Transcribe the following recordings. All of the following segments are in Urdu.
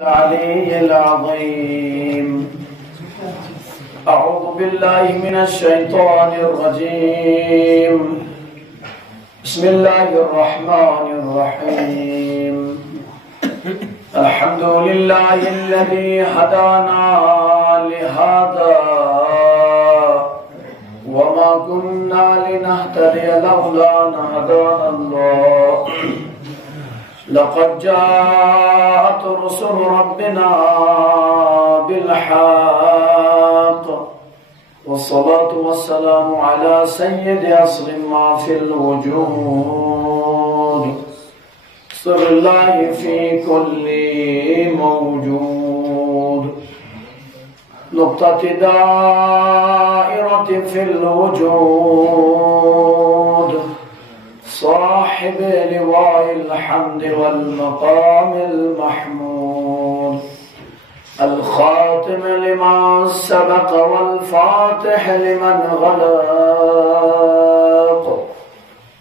العلي العظيم. أعوذ بالله من الشيطان الرجيم. بسم الله الرحمن الرحيم. الحمد لله الذي هدانا لهذا وما كنا لنهتدي لولا أن هدانا الله. لقد جاءت رسل ربنا بالحق والصلاة والسلام على سيد أصل ما في الوجود سر الله في كل موجود نقطة دائرة في الوجود صاحب لواء الحمد والمقام المحمود الخاتم لما سبق والفاتح لمن غلق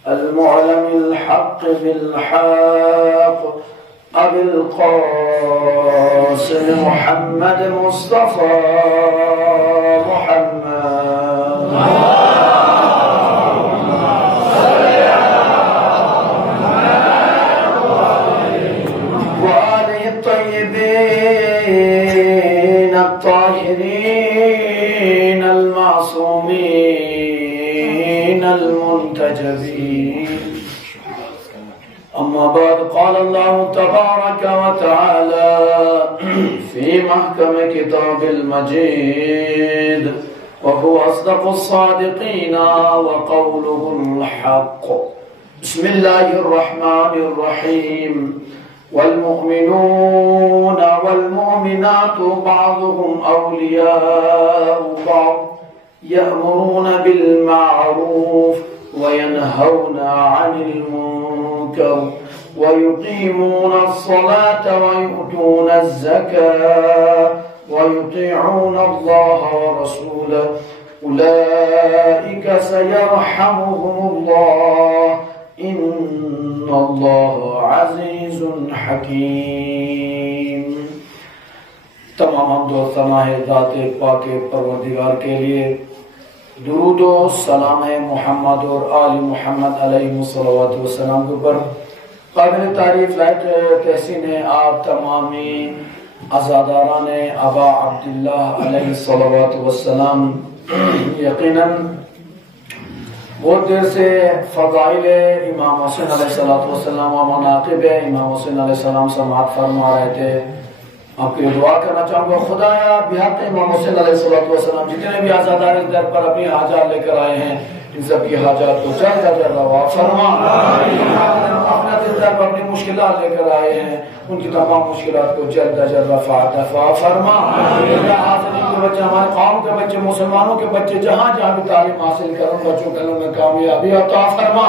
المعلم الحق بالحق أبي القاسم محمد مصطفى محمد الطاهرين المعصومين المنتجبين. أما بعد قال الله تبارك وتعالى في محكم كتاب المجيد وهو أصدق الصادقين وقوله الحق. بسم الله الرحمن الرحيم. والمؤمنون والمؤمنات بعضهم أولياء بعض يأمرون بالمعروف وينهون عن المنكر ويقيمون الصلاة ويؤتون الزكاة ويطيعون الله ورسوله أولئك سيرحمهم الله إن الله عزیز حکیم. تمام حمد و ثنا ہے ذات پاک پروردگار کے لیے. درود و سلام ہے محمد اور آل محمد علیہ الصلوات والسلام کے اوپر. قابل تعریف لائٹ تحسین ہے آپ تمامی عزاداران ابا عبداللہ علیہ الصلوات والسلام. یقیناً بہت دیر سے فضائل امام حسین علیہ السلام و مناقب امام حسین علیہ السلام سماعت فرما رہے تھے. آپ کے دعا کرنا چاہوں گا خدایا بحق امام حسین علیہ السلام جتنے بھی عزادار اس در پر اپنی حاجات لے کر آئے ہیں ان سب کی حاجات کو جلد از جلد روا فرما. اپنا اس در پر اپنی مشکلات لے کر آئے ہیں ان کی تمام مشکلات کو جلد از جلد رفع دفع فرما. بچے ہمارے قوم کے بچے مسلمانوں کے بچے جہاں جہاں بھی تعلیم حاصل کریں بچوں کے میں کامیابی عطا فرما.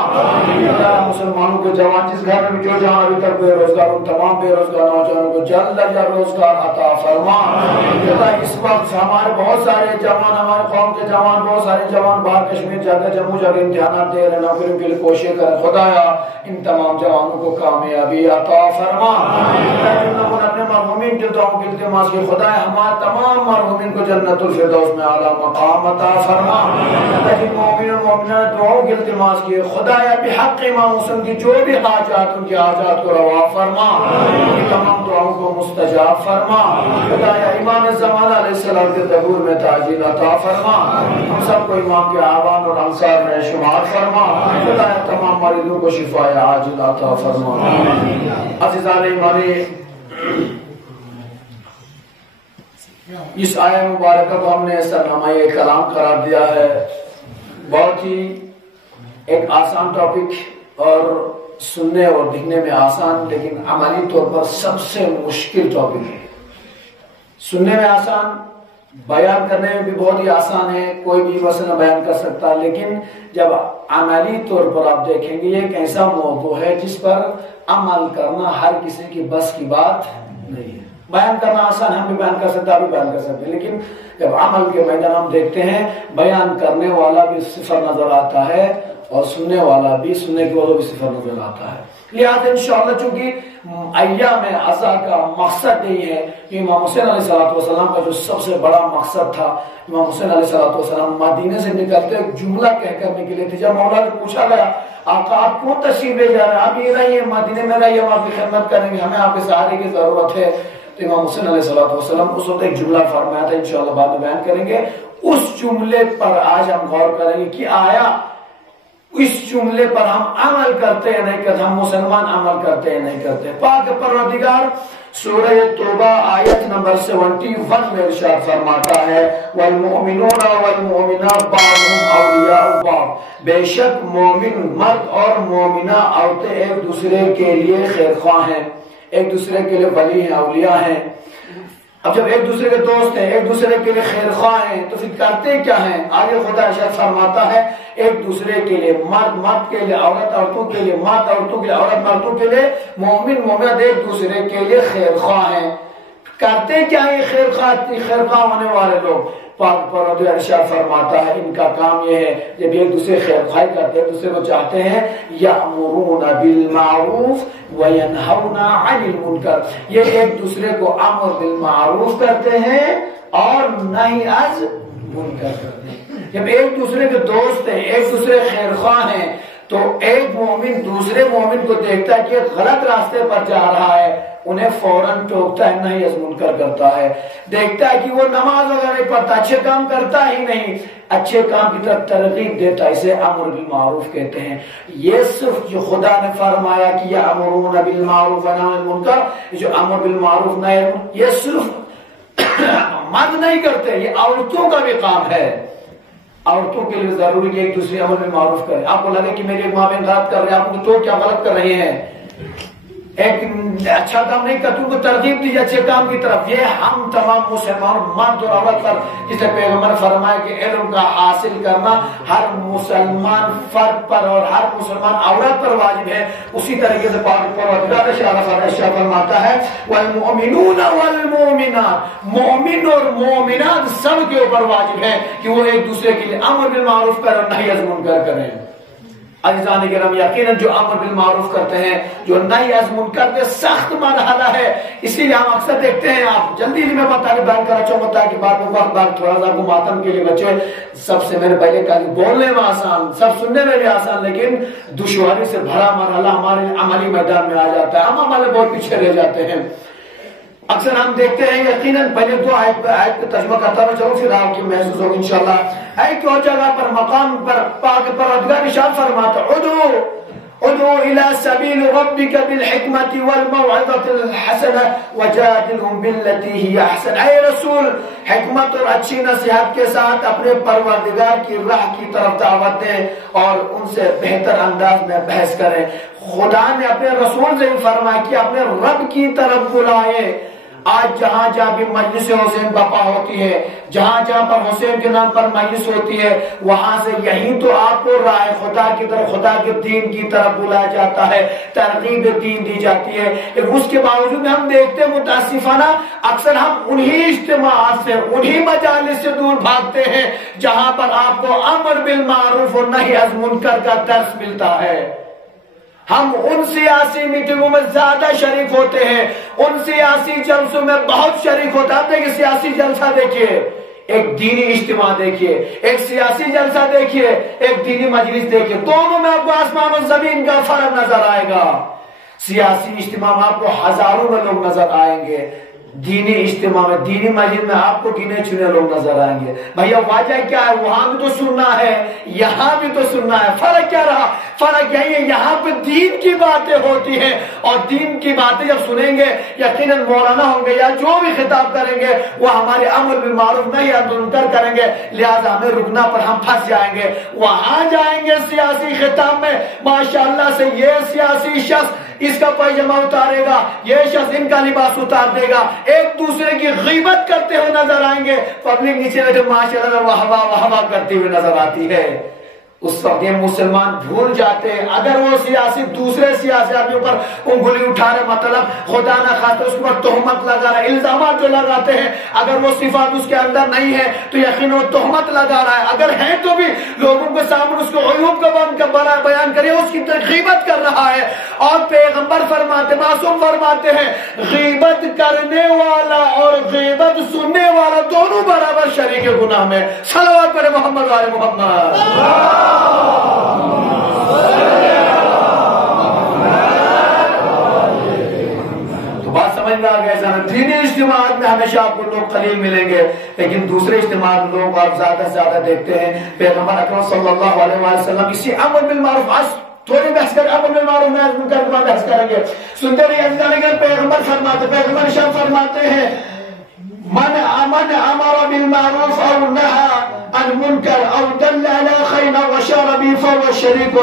مسلمانوں کے جوان جس گھر میں جو جہاں ابھی تک بے روزگار ان تمام بے روزگار نوجوانوں کو جلد از جلد روزگار عطا فرما. اس وقت ہمارے بہت سارے جوان ہمارے قوم کے جوان بہت سارے جوان باہر کشمیر جا کر جموں جا کے امتحانات دے رہے نوکریوں کے لیے کوشش کریں. خدایا ان تمام جوانوں کو کامیابی عطا فرما. اپنے مرحومین کے دعاؤں کے التماس کی خدایا ہمارے تمام مرحومین کو جنت الفردوس میں اعلیٰ مقام عطا فرما. مومن و مومنات دعاؤں کے التماس کی خدایا بحق امام حسین کی جو بھی حاجات ان کی حاجات کو روا فرما. تمام دعاؤں کو مستجاب فرما. خدایا امام زمان علیہ السلام کے ظہور میں تعجیل عطا فرما. ہم سب کو امام کے آبان اور انصار میں شمار فرما. خدایا تمام مریضوں کو شفا عاجل عطا فرما. عزیزان ایمانی اس آیہ مبارکہ کو ہم نے سرنامہ کلام قرار دیا ہے. بہت ہی ایک آسان ٹاپک اور سننے اور دکھنے میں آسان لیکن عملی طور پر سب سے مشکل ٹاپک ہے. سننے میں آسان بیان کرنے میں بھی بہت ہی آسان ہے کوئی بھی مسئلہ بیان کر سکتا ہے لیکن جب عملی طور پر آپ دیکھیں گے ایک ایسا موضوع ہے جس پر عمل کرنا ہر کسی کی بس کی بات نہیں ہے. بیان کرنا آسان ہم بھی بیان کر سکتے ہیں بھی بیان کر سکتے ہیں لیکن جب عمل کے میدان ہم دیکھتے ہیں بیان کرنے والا بھی صفر نظر آتا ہے اور سننے والا بھی سننے کے بعد بھی صفر نظر آتا ہے. لہذا انشاءاللہ چونکہ ایام عزا کا مقصد یہی ہے کہ امام حسین علیہ السلام کا جو سب سے بڑا مقصد تھا، امام حسین علیہ السلام مدینے سے نکلتے ایک جملہ کہہ کر نکلے تھے. جب مولا نے پوچھا گیا آقا آپ کیوں تشریف لے جا رہے ہیں، آپ یہ رہیے مدینے میں رہیے، ہم آپ کی خدمت کریں گے، ہمیں آپ کے سہارے کی ضرورت ہے. تو امام حسین علیہ السلام اس وقت ایک جملہ فرمایا تھا، انشاءاللہ بعد میں بیان کریں گے. اس جملے پر آج ہم غور کریں گے کہ آیا اس جملے پر ہم عمل کرتے ہیں نہیں کرتے، ہم مسلمان عمل کرتے ہیں نہیں کرتے. پاک پروردگار سورہ توبہ آیت نمبر 71 میں ارشاد فرماتا ہے والمؤمنون والمؤمنات بعضهم اولیاء بعض، بے شک مومن مرد اور مومنہ عورتیں ایک دوسرے کے لیے خیر خواہ ہیں، ایک دوسرے کے لیے ولی ہیں، اولیاء ہیں. اب جب ایک دوسرے کے دوست ہیں، ایک دوسرے کے لیے خیر خواہ ہیں، تو پھر کرتے کیا ہیں؟ آگے خدا ارشاد فرماتا ہے ایک دوسرے کے لیے، مرد مرد کے لیے، عورت عورتوں کے لیے، مرد عورتوں کے لیے، عورت مردوں کے لیے، مومن مومنات ایک دوسرے کے لیے خیر خواہ ہیں. کرتے کیا ہیں خیر خواہ ہونے والے لوگ؟ پاک پروردگار ارشاد فرماتا ہے ان کا کام یہ ہے جب ایک دوسرے خیر خواہی کرتے ہیں، ایک دوسرے کو چاہتے ہیں، یأمرون بالمعروف وینہون عن المنکر، یہ ایک دوسرے کو امر بالمعروف کرتے ہیں اور نہی از منکر کرتے ہیں. جب ایک دوسرے کے دوست ہیں، ایک دوسرے خیر خواہ ہیں، تو ایک مومن دوسرے مومن کو دیکھتا ہے کہ غلط راستے پر جا رہا ہے، انہیں فوراً ٹوکتا ہے، نہی از منکر کرتا ہے. دیکھتا ہے کہ وہ نماز وغیرہ نہیں پڑھتا، اچھے کام کرتا ہی نہیں، اچھے کام کی طرف ترغیب دیتا ہے، اسے امر بالمعروف کہتے ہیں. یہ صرف جو خدا نے فرمایا کہ یہ امرون بالمعروف ونہی عن المنکر، جو امر بالمعروف نہی، یہ صرف مرد نہیں کرتے، یہ عورتوں کا بھی کام ہے. عورتوں کے لیے ضروری ہے ایک دوسرے امر میں معروف کریں. آپ کو لگے کہ میرے ماں بہن غلط کر رہے ہیں، آپ کو تو کیا غلط کر رہے ہیں، ایک اچھا کام نہیں کرتے ان کو ترغیب دیجیے اچھے کام کی طرف. یہ ہم تمام مسلمان مرد اور عورت پر، جسے پیغمبر فرمایا کہ علم کا حاصل کرنا ہر مسلمان فرد پر اور ہر مسلمان عورت پر واجب ہے. اسی طریقے سے پاک پروردگار ارشاد فرماتا ہے والمؤمنون والمؤمنات، مومن اور مومنات سب کے اوپر واجب ہے کہ وہ ایک دوسرے کے لیے امر بالمعروف کریں، نہی از منکر کریں. عزیزان کرام یقیناً جو امر بالمعروف کرتے ہیں، جو نہی از منکر کے سخت مرحلہ ہے. اسی لیے ہم اکثر دیکھتے ہیں، آپ جلدی میں بتا کے بیان کرنا چاہوں گا تاکہ بعد میں وقت تھوڑا سا کو ماتم کے لیے بچے. سب سے میرے پہلے کہا کہ بولنے میں آسان، سب سننے میں بھی آسان، لیکن دشواری سے بھرا مرحلہ ہمارے عملی میدان میں آ جاتا ہے، ہم ہمارے بہت پیچھے رہ جاتے ہیں. اکثر ہم دیکھتے ہیں یقیناً پہلے دو آیت پہ ترجمہ کرتا ہوں، چلو پھر آپ کی محسوس ہوگی انشاءاللہ. ایک اور جگہ پر مقام پر پاک پروردگار ارشاد فرماتا ادعو الى سبیل ربک بالحکمت والموعظۃ الحسنہ وجادلهم بالتي هي احسن. اے رسول، حکمت اور اچھی نصیحت کے ساتھ اپنے پروردگار کی راہ کی طرف دعوت دیں اور ان سے بہتر انداز میں بحث کریں. خدا نے اپنے رسول سے فرمایا کہ اپنے رب کی طرف بلائے. آج جہاں جہاں بھی مجلس حسین بپا ہوتی ہے، جہاں جہاں پر حسین کے نام پر مجلس ہوتی ہے، وہاں سے یہی تو آپ کو راہ خدا کی طرف، خدا کے دین کی طرف بلایا جاتا ہے، ترغیب دین دی جاتی ہے. اس کے باوجود ہم دیکھتے ہیں متاسفانہ اکثر ہم انہی اجتماعات سے، انہی مجالس سے دور بھاگتے ہیں جہاں پر آپ کو امر بالمعروف اور نہی از منکر کا درس ملتا ہے. ہم ان سیاسی میٹنگوں میں زیادہ شریک ہوتے ہیں، ان سیاسی جلسوں میں بہت شریک ہوتے ہیں. آپ دیکھیں سیاسی جلسہ دیکھیے، ایک دینی اجتماع دیکھیے، ایک سیاسی جلسہ دیکھیے، ایک دینی مجلس دیکھیے، دونوں میں آپ کو آسمان و زمین کا فرق نظر آئے گا. سیاسی اجتماع میں آپ کو ہزاروں میں لوگ نظر آئیں گے، دینی اجتماع میں، دینی مسجد میں آپ کو گنے چنے لوگ نظر آئیں گے. بھیا وجہ کیا ہے؟ وہاں بھی تو سننا ہے، یہاں بھی تو سننا ہے. فرق کیا رہا؟ فرق یہی ہے یہاں پہ دین کی باتیں ہوتی ہیں، اور دین کی باتیں جب سنیں گے یقیناً مولانا ہوں گے یا جو بھی خطاب کریں گے وہ ہمارے امر بالمعروف نہی از منکر کریں گے، لہذا ہمیں رکنا پر ہم پھنس جائیں گے. وہاں جائیں گے سیاسی خطاب میں، ماشاءاللہ سے یہ سیاسی شخص اس کا پائجامہ اتارے گا، یہ شخص ان کا لباس اتار دے گا، ایک دوسرے کی غیبت کرتے ہوئے نظر آئیں گے. پبلک نیچے بیٹھے ماشاءاللہ واہ واہ واہ واہ کرتے ہوئے نظر آتی ہے. اس وقت یہ مسلمان بھول جاتے ہیں اگر وہ سیاسی دوسرے سیاسی آدمیوں پر انگلی اٹھا رہے، مطلب خدا نہ خواستہ اس پر تہمت لگا رہے، الزامات جو لگاتے ہیں اگر وہ صفات اس کے اندر نہیں ہے تو یقین وہ تہمت لگا رہا ہے، اگر ہے تو بھی لوگوں کے سامنے اس کو عیوب کا بیان کرے، اس کی غیبت کر رہا ہے۔ اور پیغمبر فرماتے، معصوم فرماتے ہیں غیبت کرنے والا اور غیبت سننے والا دونوں برابر شریک گناہ میں۔ صلوات پڑھے محمد وعلی محمد۔ تو بات سمجھ میں آ گیا سر، دینی اجتماعات میں ہمیشہ آپ کو لوگ قلیل ملیں گے، لیکن دوسرے اجتماعات میں لوگ آپ زیادہ سے زیادہ دیکھتے ہیں۔ پیغمبر اکرم صلی اللہ علیہ وسلم اسی امر بالمعروف، آج تھوڑی بحث کر امر بالمعروف نہی عن المنکر پر بحث کریں گے۔ سنتے رہیے، پیغمبر شاہ فرماتے ہیں من امر بالمعروف او نهى عن منکر او دل على خیر وشار به فهو شریک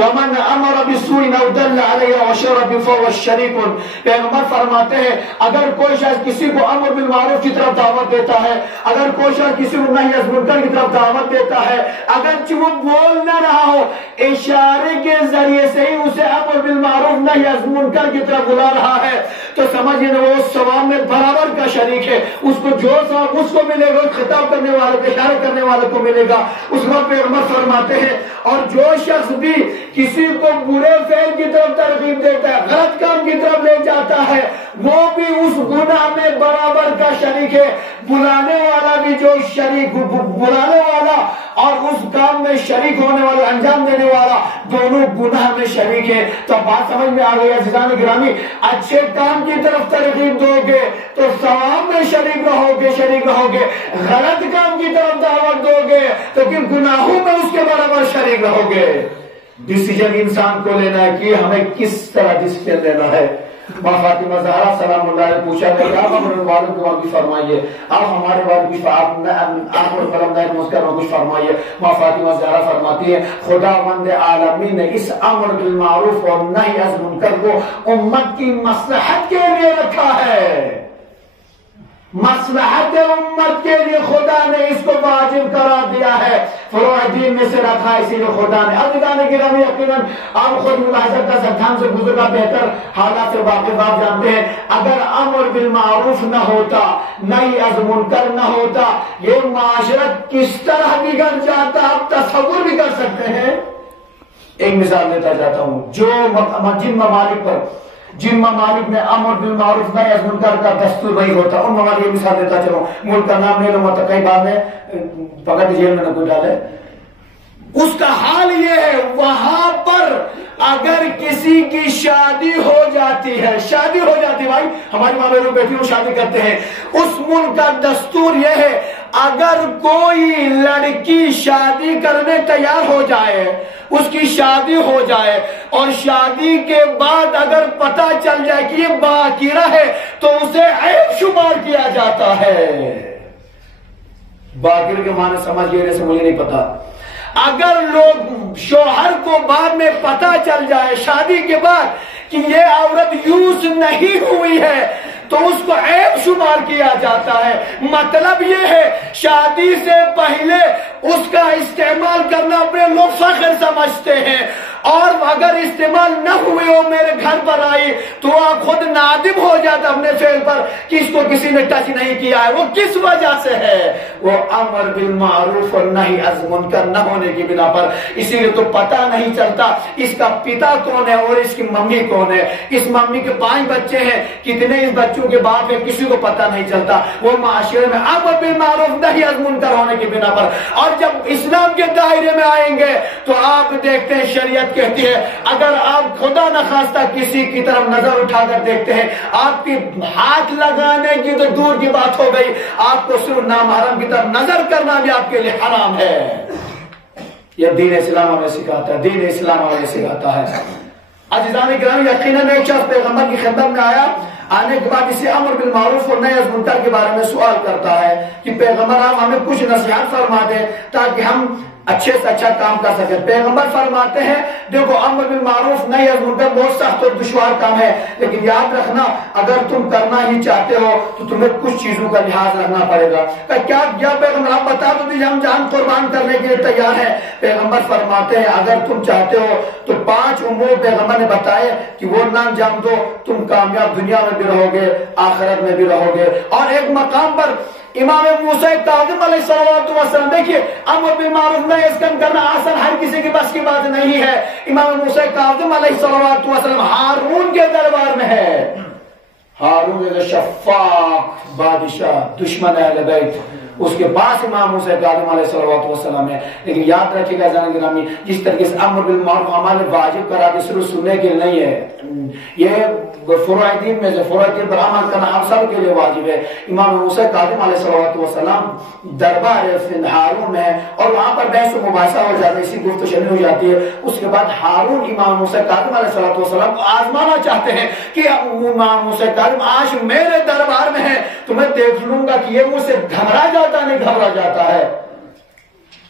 ومن امر بسوء او دل علیہ وشار به فهو شریک۔ پیغمبر فرماتے ہیں اگر کوئی شخص کسی کو امر بالمعروف کی طرف دعوت دیتا ہے، اگر کوئی شخص کسی کو نہی عن منکر کی طرف دعوت دیتا ہے، اگرچہ وہ بول نہ رہا ہو، اشارے کے ذریعے سے ہی اسے امر بالمعروف نہی عن منکر کی طرف بلا رہا ہے، تو سمجھیں وہ ثواب میں برابر کا شریک ہے۔ اس کو جو ثواب اس کو ملے گا، خطاب کرنے والے کو، اشارہ کرنے والے کو ملے گا۔ اس وقت پیغمبر فرماتے ہیں اور جو شخص بھی کسی کو برے فعل کی طرف ترغیب دیتا ہے، غلط کام کی طرف لے جاتا ہے، وہ بھی اس گناہ میں برابر کا شریک ہے۔ بلانے والا بھی جو شریک، بلانے والا اور اس کام میں شریک ہونے والا، انجام دینے والا، دونوں گناہ میں شریک ہے۔ تو بات سمجھ میں آ گئی عزیزان گرامی، اچھے کام کی طرف ترغیب دو گے تو ثواب میں شریک رہو گے، غلط کام کی طرف دعوت دو گے تو پھر گناہوں میں اس کے برابر شریک رہو گے۔ ڈیسیجن انسان کو لینا ہے کہ ہمیں کس طرح ڈیسیجن لینا ہے۔ ماں فاطمہ زہرا سلام اللہ علیہ پوچھا گیا آپ اپنے والد کے بارے میں فرمائیے، آپ ہمارے بارے میں آپ اور قلم نائب مسکر میں کچھ فرمائیے۔ ماں فاطمہ زہرا فرماتی ہے خداوند عالمین نے اس امر بالمعروف اور نہی عن منکر کو امت کی مصلحت کے لیے رکھا ہے، مصلحت امت کے لیے خدا نے اس کو واجب قرار دیا ہے، فروع دین میں سے رکھا ہے، اسی لیے خدا نے۔ عزیزان گرامی یقیناً آپ خود ملاحظہ کر سکتے ہیں، ہم سے گزرا بہتر حالات سے واقف آپ جانتے ہیں، اگر امر بالمعروف نہ ہوتا، نہی عن منکر نہ ہوتا، یہ معاشرت کس طرح بگڑ جاتا آپ تصور بھی کر سکتے ہیں۔ ایک مثال دیتا جاتا ہوں، جن ممالک میں امر بالمعروف نہی عن منکر کا دستور نہیں ہوتا، ان ممالک کی مثال دیتا چلو، ملک کا نام لے لو، متقی بعد میں پکڑ کے جیل میں نہ کوئی ڈالے، اس کا حال یہ ہے وہاں پر اگر کسی کی شادی ہو جاتی ہے بھائی، ہماری ماں بہنوں بیٹیوں شادی کرتے ہیں، اس ملک کا دستور یہ ہے اگر کوئی لڑکی شادی کرنے تیار ہو جائے، اس کی شادی ہو جائے اور شادی کے بعد اگر پتہ چل جائے کہ یہ باکرہ ہے تو اسے عیب شمار کیا جاتا ہے۔ باکر کے معنی سمجھ گئے سے مجھے نہیں پتا۔ اگر لوگ شوہر کو بعد میں پتہ چل جائے شادی کے بعد کہ یہ عورت یوز نہیں ہوئی ہے تو اس کو عیب شمار کیا جاتا ہے۔ مطلب یہ ہے شادی سے پہلے اس کا استعمال کرنا اپنے لوگ فخر سمجھتے ہیں، اور اگر استعمال نہ ہوئے وہ میرے گھر پر آئی تو آپ خود نادم ہو جاتا اپنے فعل پر کہ اس کو کسی نے ٹچ نہیں کیا ہے۔ وہ کس وجہ سے ہے؟ وہ امر بالمعروف اور نہی عن منکر نہ ہونے کی بنا پر۔ اسی لیے تو پتہ نہیں چلتا اس کا پتا کون ہے اور اس کی ممی کون ہے۔ اس ممی کے 5 بچے ہیں، کتنے اس بچوں کے باپ ہے کسی کو پتہ نہیں چلتا۔ وہ معاشرے میں امر بالمعروف نہی عن منکر ہونے کی بنا پر، اور جب اسلام کے دائرے میں آئیں گے تو آپ دیکھتے ہیں شریعت کہتی ہے اگر آپ خدا نخواستہ کسی کی طرف نظر اٹھا کر دیکھتے ہیں، آپ کی ہاتھ لگانے کی تو دور کی بات ہو گئی، آپ کو صرف نامحرم کی طرف نظر کرنا بھی آپ کے لیے حرام ہے۔ یہ دین اسلام ہمیں سکھاتا ہے، دین اسلام ہمیں سکھاتا ہے۔ عزیزان گرامی یقیناً ایک شخص پیغمبر کی خدمت میں آیا، آنے کے بعد اسے امر بالمعروف اور نہی عن منکر کے بارے میں سوال کرتا ہے کہ پیغمبر آپ ہمیں کچھ نصیحت فرما دیں تاکہ ہم اچھے سے اچھا کام کر سکے. پیغمبر فرماتے ہیں دیکھو امر بالمعروف نہی از منکر بہت سخت اور دشوار کام ہے، لیکن یاد رکھنا اگر تم کرنا ہی چاہتے ہو تو تمہیں کچھ چیزوں کا لحاظ رکھنا پڑے گا. کیا پیغمبر آپ بتا دو دیجیے، ہم جان قربان کرنے کے لیے تیار ہیں. پیغمبر فرماتے ہیں اگر تم چاہتے ہو تو 5 امور پیغمبر نے بتائے کہ وہ نہ انجام دو، تم کامیاب دنیا میں بھی رہو گے آخرت میں بھی رہو گے. اور ایک مقام پر امام موسیٰ کاظم علیہ السلام، دیکھیے امر بالمعروف نہی از منکر کرنا آسان ہر کسی کی بس کی بات نہیں ہے. امام موسیٰ کاظم علیہ السلام ہارون کے دربار میں ہے. ہارون شفاق بادشاہ دشمن اہل بیت، اس کے پاس امام موسیٰ کاظم علیہ السلام ہے. لیکن یاد رکھیے گا جان گرامی، جس طریقے سے امر بالمعروف ہمارے واجب کرا کے صرف سننے کے لیے نہیں ہے، یہ فروع دین میں سے فروع دین پر عمل کرنا ہم سب کے لیے واجب ہے. امام موسیٰ کاظم علیہ السلام دربار ہارون میں ہے اور وہاں پر بحث و مباحثہ ہو جاتا ہے، اسی گفت و شنید ہو جاتی ہے. اس کے بعد ہارون امام موسیٰ کاظم علیہ السلام کو آزمانا چاہتے ہیں کہ امام موسیٰ کاظم آج میرے دربار میں ہے تو میں دیکھ لوں گا کہ یہ مجھ سے گھبرا جاتا نہیں گھبرا جاتا ہے.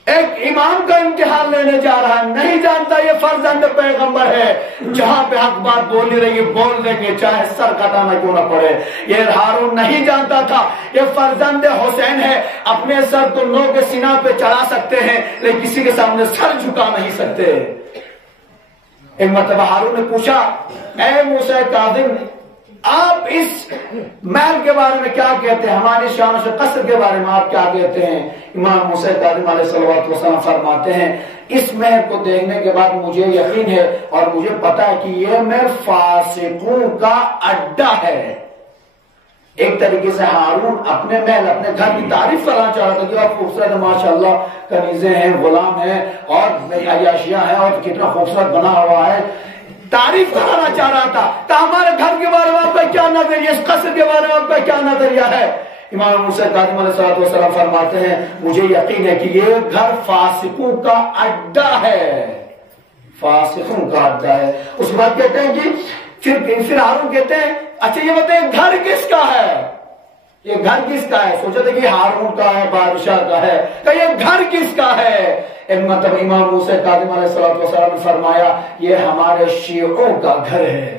ایک امام کا امتحان لینے جا رہا ہے، نہیں جانتا یہ فرزند پیغمبر ہے، جہاں پہ حق بات بولی رہی بول دیں گے چاہے سر کٹانا کیوں نہ پڑے. یہ ہارون نہیں جانتا تھا یہ فرزند حسین ہے، اپنے سر کو نو کے سینہ پہ چڑھا سکتے ہیں لیکن کسی کے سامنے سر جھکا نہیں سکتے. ایک مرتبہ ہارون نے پوچھا اے موسیٰ کاظم آپ اس محل کے بارے میں کیا کہتے ہیں، ہماری شان و قصر کے بارے میں آپ کیا کہتے ہیں. امام موسیٰ کاظم علیہ السلام فرماتے ہیں اس محل کو دیکھنے کے بعد مجھے یقین ہے اور مجھے پتا ہے کہ یہ محل فاسقوں کا اڈا ہے. ایک طریقے سے ہارون اپنے محل اپنے گھر کی تعریف کرنا چاہ رہا تھا کہ آپ خوبصورت ماشاءاللہ کنیزیں ہیں غلام ہیں اور عیاشیاں ہیں اور کتنا خوبصورت بنا ہوا ہے، تعریف کرانا چاہ رہا تھا. تو ہمارے گھر کے بارے میں آپ کا کیا نظریہ، اس قصر کے بارے میں آپ کا کیا نظریہ ہے. امام موسیٰ کاظم علیہ السلام فرماتے ہیں مجھے یقین ہے کہ یہ گھر فاسقوں کا اڈا ہے، فاسقوں کا اڈا ہے. اس کے بعد کہتے ہیں کہ پھر ہارون کہتے ہیں اچھا یہ بتائیں گھر کس کا ہے، یہ گھر کس کا ہے. سوچا تھا کہ ہارون کا ہے بادشاہ کا ہے، کہ یہ گھر کس کا ہے. ایک مطلب امام موسیٰ کاظم علیہ السلام نے فرمایا یہ ہمارے شیعوں کا گھر ہے.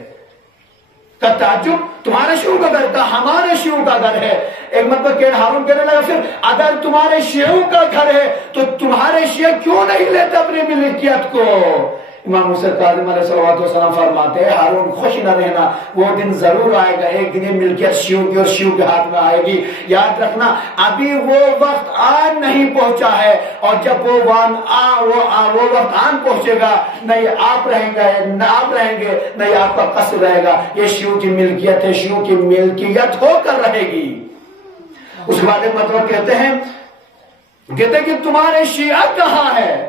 کا تعجب تمہارے شیعوں کا گھر کا ہمارے شیعوں کا گھر ہے. ایک مطلب کہ ہارون کہنے لگا پھر اگر تمہارے شیعوں کا گھر ہے تو تمہارے شیعہ کیوں نہیں لیتے اپنی ملکیت کو. امام موسیٰ کاظم علیہ السلام فرماتے ہیں ہارون خوش نہ رہنا، وہ دن ضرور آئے گا، ایک دن ملکیت شیعوں کی اور شیعوں کے ہاتھ میں آئے گی. یاد رکھنا ابھی وہ وقت آن نہیں پہنچا ہے اور جب وہ وقت آن پہنچے گا نہ یہ آپ رہیں گے نہ آپ رہیں گے نہ یہ آپ کا قصر رہے گا، یہ شیعوں کی ملکیت ہے، شیعوں کی ملکیت ہو کر رہے گی. اس کے بعد ایک مطلب کہتے ہیں کہ تمہارے شیعہ کہاں ہے،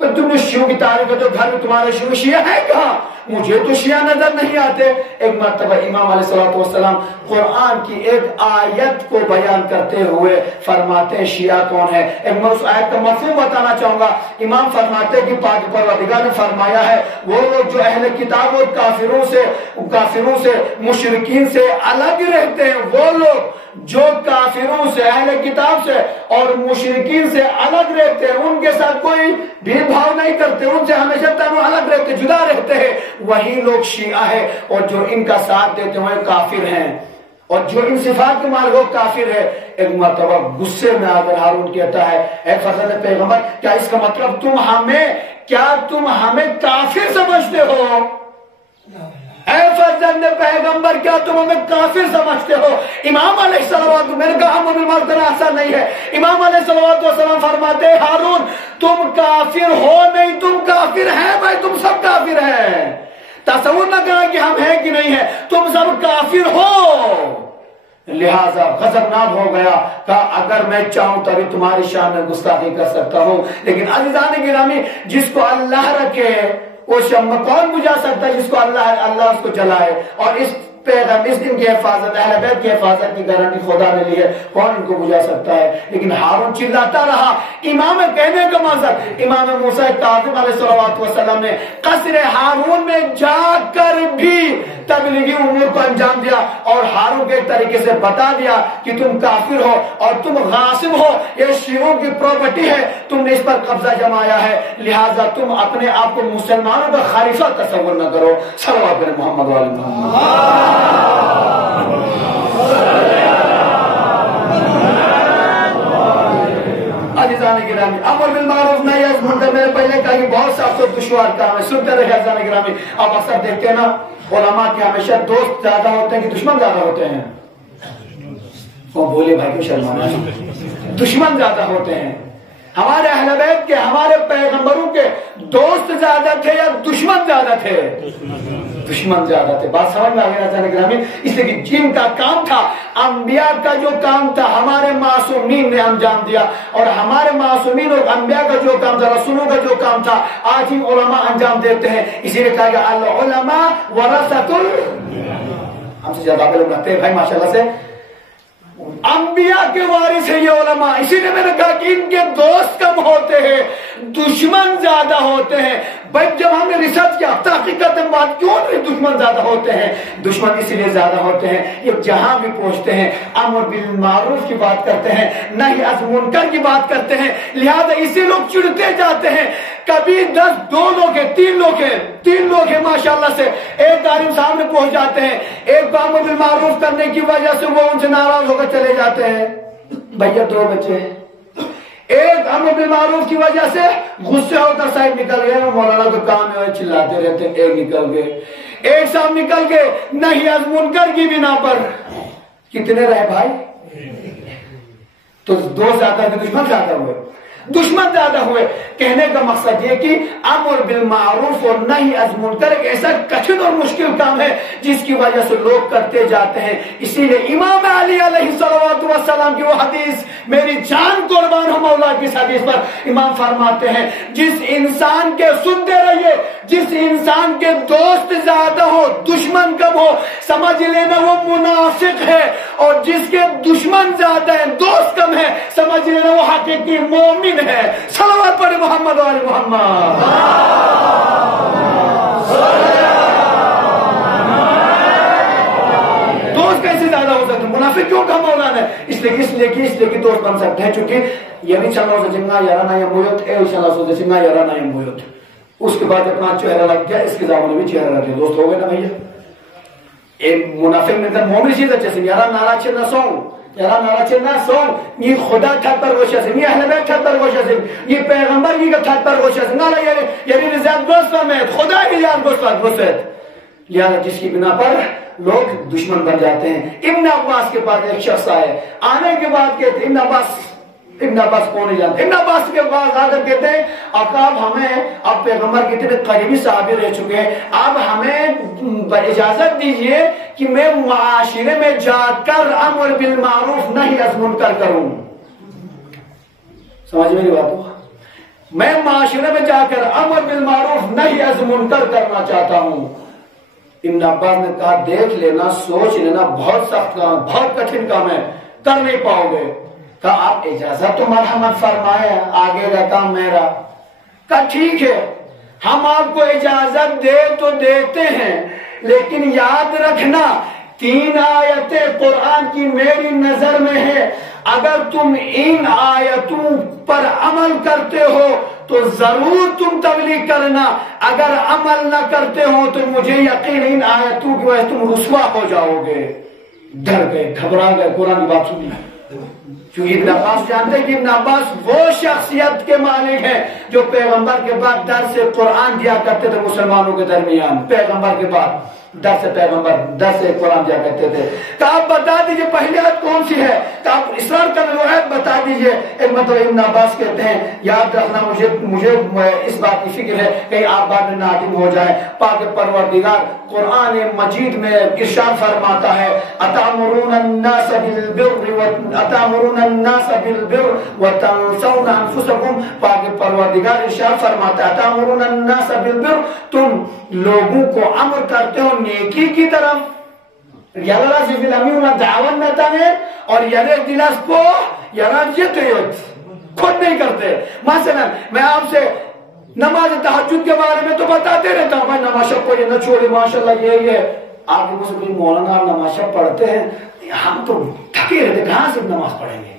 تم نے شیعوں کی تعریف ہے تو گھر میں تمہارے شیعہ ہے کہاں، مجھے تو شیعہ نظر نہیں آتے. ایک مرتبہ امام علیہ السلام قرآن کی ایک آیت کو بیان کرتے ہوئے فرماتے ہیں شیعہ کون ہے. ایک اس آیت کا مفہوم بتانا چاہوں گا. امام فرماتے ہیں کہ پاک پروردگار نے فرمایا ہے وہ لوگ جو اہل کتاب اور کافروں سے مشرکین سے الگ رہتے ہیں، وہ لوگ جو کافروں سے اہل کتاب سے اور مشرکین سے الگ رہتے ہیں، ان کے ساتھ کوئی بھید بھاؤ نہیں کرتے، ان سے ہمیشہ تنہا الگ رہتے جدا رہتے ہیں، وہی لوگ شیعہ ہے. اور جو ان کا ساتھ دیتے ہیں وہ کافر ہیں اور جو ان صفات کے مالک وہ کافر ہے. ایک مرتبہ غصے میں اگر ہارون کہتا ہے اے فرزند پیغمبر کیا اس کا مطلب تم ہمیں کافر سمجھتے ہو، اے فرزند پیغمبر کیا تم ہمیں کافر سمجھتے ہو. امام علیہ السلام میں نے کہا امر بالمعروف کرنا آسان نہیں ہے. امام علیہ السلام فرماتے ہیں ہارون تم کافر ہو نہیں، تم کافر ہیں بھائی، تم سب کافر ہیں. تصور نہ کرنا کہ ہم ہیں کہ نہیں ہیں، تم سب کافر ہو. لہذا غضبناک ہو گیا کہ اگر میں چاہوں تبھی تمہاری شان میں گستاخی کر سکتا ہوں، لیکن عزیزان گرامی جس کو اللہ رکھے وہ شمع کون بجھا سکتا ہے، جس کو اللہ اس کو جلائے. اور اس دن کی حفاظت اہل بیت کی حفاظت کی گارنٹی خدا نے لی ہے، کون ان کو بجھا سکتا ہے. لیکن ہارون چلاتا رہا. امام کہنے کا مقصد امام موسیٰ کاظم علیہ السلام نے قصر ہارون میں جا کر بھی تبلیغی امور کو انجام دیا اور ہاروں کے طریقے سے بتا دیا کہ تم کافر ہو اور تم غاصب ہو، یہ شیعوں کی پراپرٹی ہے، تم نے اس پر قبضہ جمایا ہے، لہٰذا تم اپنے آپ کو مسلمانوں کا خلیفہ تصور نہ کرو۔ صلوات پر محمد و آل محمد۔ عزیزان گرامی، امر بالمعروف نہی از منکر، میں نے پہلے کہا کہ بہت سے افسوس دشوار کام ہے، سنتے رہے عزیزان گرامی۔ آپ اکثر دیکھتے ہیں نا علماء کے ہمیشہ دوست زیادہ ہوتے ہیں کہ دشمن زیادہ ہوتے ہیں؟ وہ بولے بھائی کو شرما رہا ہے، دشمن زیادہ ہوتے ہیں۔ ہمارے اہل بیت کے، ہمارے پیغمبروں کے دوست زیادہ تھے یا دشمن زیادہ تھے؟ دشمن زیادہ تھے۔ بات سمجھ میں آ گیا عزیزان گرامی؟ اس لیے کہ جن کا کام تھا، انبیاء کا جو کام تھا ہمارے معصومین نے انجام دیا، اور ہمارے معصومین اور انبیاء کا جو کام تھا، رسولوں کا جو کام تھا، آج ہی علماء انجام دیتے ہیں۔ اسی لیے کہا گیا العلماء ورثۃ ہم سے زیادہ علم رکھتے ہیں بھائی ماشاءاللہ سے، انبیاء کے وارث ہیں یہ علماء۔ اسی لیے میں نے کہا کہ ان کے دوست کم ہوتے ہیں، دشمن زیادہ ہوتے ہیں۔ بھائی جب ہم نے ریسرچ کیا تحقیق کرتے ہیں بات کیوں نہیں دشمن زیادہ ہوتے ہیں؟ دشمن اسی لیے زیادہ ہوتے ہیں، یہ جہاں بھی پہنچتے ہیں امر بالمعروف کی بات کرتے ہیں، نہی از منکر کی بات کرتے ہیں، لہذا اسی لوگ چڑھتے جاتے ہیں۔ کبھی 10 2 لوگ ہیں، 3 لوگ ہیں ماشاءاللہ سے، ایک عالم سامنے پہنچ جاتے ہیں، ایک کو امر بالمعروف کرنے کی وجہ سے وہ ان سے ناراض ہو کر چلے جاتے ہیں، بھیا 2 بچے، ایک امر بالمعروف کی وجہ سے غصے ہو کر سائڈ نکل گئے، مولانا کا کام ہے چلاتے رہتے، ایک نکل گئے، ایک صاحب نکل گئے نہی از منکر کی بنا پر۔ کتنے رہے بھائی؟ تو 2 زیادہ کہ دشمن زیادہ ہوئے؟ دشمن زیادہ ہوئے۔ کہنے کا مقصد یہ کہ امر بالمعروف اور نہی از منکر ایک ایسا کٹھن اور مشکل کام ہے جس کی وجہ سے لوگ کرتے جاتے ہیں۔ اسی لیے امام علی علیہ السلام کی وہ حدیث، میری جان قربان ہو مولا کی اس حدیث پر، امام فرماتے ہیں جس انسان کے، سنتے رہیے، جس انسان کے دوست زیادہ ہو دشمن کم ہو سمجھ لینا وہ منافق ہے، اور جس کے دشمن زیادہ ہیں دوست کم ہے سمجھ لینا وہ حقیقی مومن ہے۔ صلوات پڑھے محمد و آل محمد۔ دوست کیسے زیادہ ہو سکتے؟ منافق کیوں کم مولانا ہے؟ اس لیے کہ دوست بن سکتے ہیں، چونکہ یعنی چلو سے جنگا یارانا یا مویت اے چلو سے جنگا یارانا یا مویت، اس کے بعد اپنا چہرہ لگ گیا، اس کے زمانے میں چہرہ لگ گیا، دوست ہو گئے نا بھیا۔ ایک منافق میں در مومن چیز اچھے سے یارا نارا چلنا سو، یارا نارا چلنا سو، یہ خدا ٹھٹ پر گوشہ سے، یہ اہل بیت ٹھٹ پر گوشہ سے، یہ پیغمبر کی ٹھٹ پر گوشہ سے، نالا یعنی رضایت گوشت میں خدا کی یاد گوشت پر گوشت، لہذا جس کی بنا پر لوگ دشمن بن جاتے ہیں۔ ابن عباس کے پاس ایک شخص آئے، آنے کے بعد کہتے ہیں ابن عباس کون نہیں جانتے، ابن عباس کے بعد آ کر کہتے ہیں آپ ہمیں، اب پیغمبر کے اتنے قریبی صحابی رہ چکے ہیں، اب ہمیں اجازت دیجئے کہ میں معاشرے میں جا کر امر بالمعروف نہی از منکر کروں۔ سمجھ میری بات ہوا؟ میں معاشرے میں جا کر امر بالمعروف نہی از منکر کرنا چاہتا ہوں۔ ابن عباس نے کہا دیکھ لینا، سوچ لینا، بہت سخت کام، بہت کٹھن کام ہے، کر نہیں پاؤ گے۔ کہا آپ اجازت تو مرحمت فرمائے، آگے کا کام میرا۔ کہا ٹھیک ہے، ہم آپ کو اجازت دے تو دیتے ہیں، لیکن یاد رکھنا 3 آیتیں قرآن کی میری نظر میں ہے، اگر تم ان آیتوں پر عمل کرتے ہو تو ضرور تم تبلیغ کرنا، اگر عمل نہ کرتے ہو تو مجھے یقین ان آیتوں کی وجہ تم رسوا ہو جاؤ گے۔ ڈر گئے، گھبرا گئے، قرآن کی بات سنی۔ کیونکہ ابن عباس جانتے ہیں کہ ابن عباس وہ شخصیت کے مالک ہیں جو پیغمبر کے بعد درس قرآن دیا کرتے تھے مسلمانوں کے درمیان، پیغمبر کے بعد درس قرآن دیا کرتے تھے۔ تو آپ بتا دیجئے پہلی آیت کون سی ہے؟ تو آپ اصرار کر لو آیت بتا دیجئے۔ ایک مطلب ابن عباس کہتے ہیں یاد رکھنا، مجھے اس بات کی فکر ہے کہیں آپ بعد میں نادم ہو جائیں۔ پاک پروردگار قرآن مجید میں ارشاد فرماتا ہے اتامرون الناس بالبر وتنسون انفسکم، پاک پروردگار ارشاد فرماتا ہے اتامرون الناس بالبر، تم لوگوں کو امر کرتے ہو نیکی کی طرف، یلا زفل امیون دعوت نتانے اور یلا دلاس کو یلا جتیت خود نہیں کرتے۔ مثلا میں آپ سے نماز تہجد کے بارے میں تو بتاتے رہتا ہوں، میں نماز کو یہ نہ چھوڑے، ماشاءاللہ یہ آپ کے مجھ سے مولانا آپ نماز پڑھتے ہیں؟ ہم تو تھکے رہتے، کہاں سے نماز پڑھیں گے؟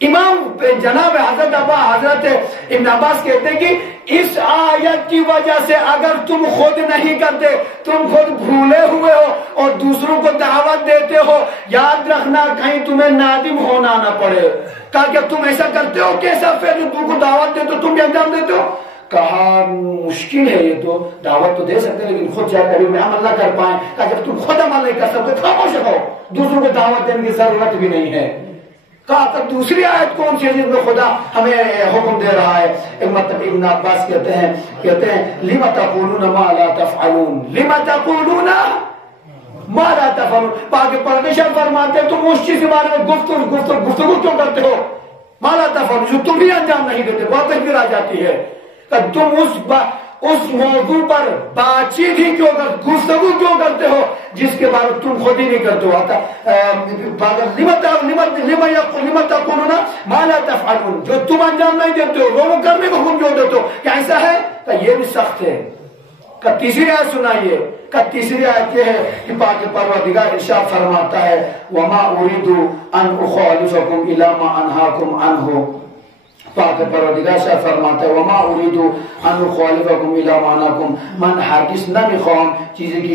امام جناب حضرت ابن عباس کہتے ہیں کہ اس آیت کی وجہ سے اگر تم خود نہیں کرتے، تم خود بھولے ہوئے ہو اور دوسروں کو دعوت دیتے ہو، یاد رکھنا کہیں تمہیں نادم ہونا نہ پڑے۔ کہا کہ تم ایسا کرتے ہو کیسا؟ پھر جو تم کو دعوت دیتے ہو تم بھی انجام دیتے ہو؟ کہا مشکل ہے، یہ تو دعوت تو دے سکتے لیکن خود جا کر بھی عمل نہ کر پائیں۔ کہا جب تم خود عمل نہیں کر سکتے خاموش رہو، دوسروں کو دعوت دینے کی ضرورت بھی نہیں ہے۔ کہا تب دوسری آیت کون سی ہے جس میں خدا ہمیں حکم دے رہا ہے؟ ایک مطلب ابن عباس کہتے ہیں لِمَ تَقُولُونَ مَا لَا تَفْعَلُونَ لِمَ تَقُولُونَ مَا لَا تَفْعَلُونَ۔ پاک پردیشہ فرماتے ہیں تم اس چیز کے بارے میں گفتگو کیوں کرتے ہو؟ مَا لَا تَفْعَلُونَ، جو تم بھی انجام نہیں دیتے۔ بہت تکبیر آ جاتی ہے کہ تم اس موضوع پر بات چیت ہی کیوں گفتگو کیوں کرتے ہو جس کے بارے میں تم خود ہی نہیں کرتے ہو؟ لِمَ تَقُولُونَ مَا لَا تَفْعَلُونَ، جو تم انجام نہیں دیتے ہو وہ کرنے کو حکم کیوں دیتے ہو؟ کیا ایسا ہے؟ کہ یہ بھی سخت ہے۔ کہ تیسری آیت سنائیے، کہ تیسری آیت یہ ہے کہ پاک پروردگار ارشاد فرماتا ہے وَمَا أُرِيدُ أَنْ أُخَالِفَكُمْ إِلَىٰ مَا أَنْهَاكُمْ عَنْهُ۔ پاک پروردگار شاہ فرماتا ہے وما اريد ان اخالفكم الى ما انكم، من هرگز نمیخوام چیزی که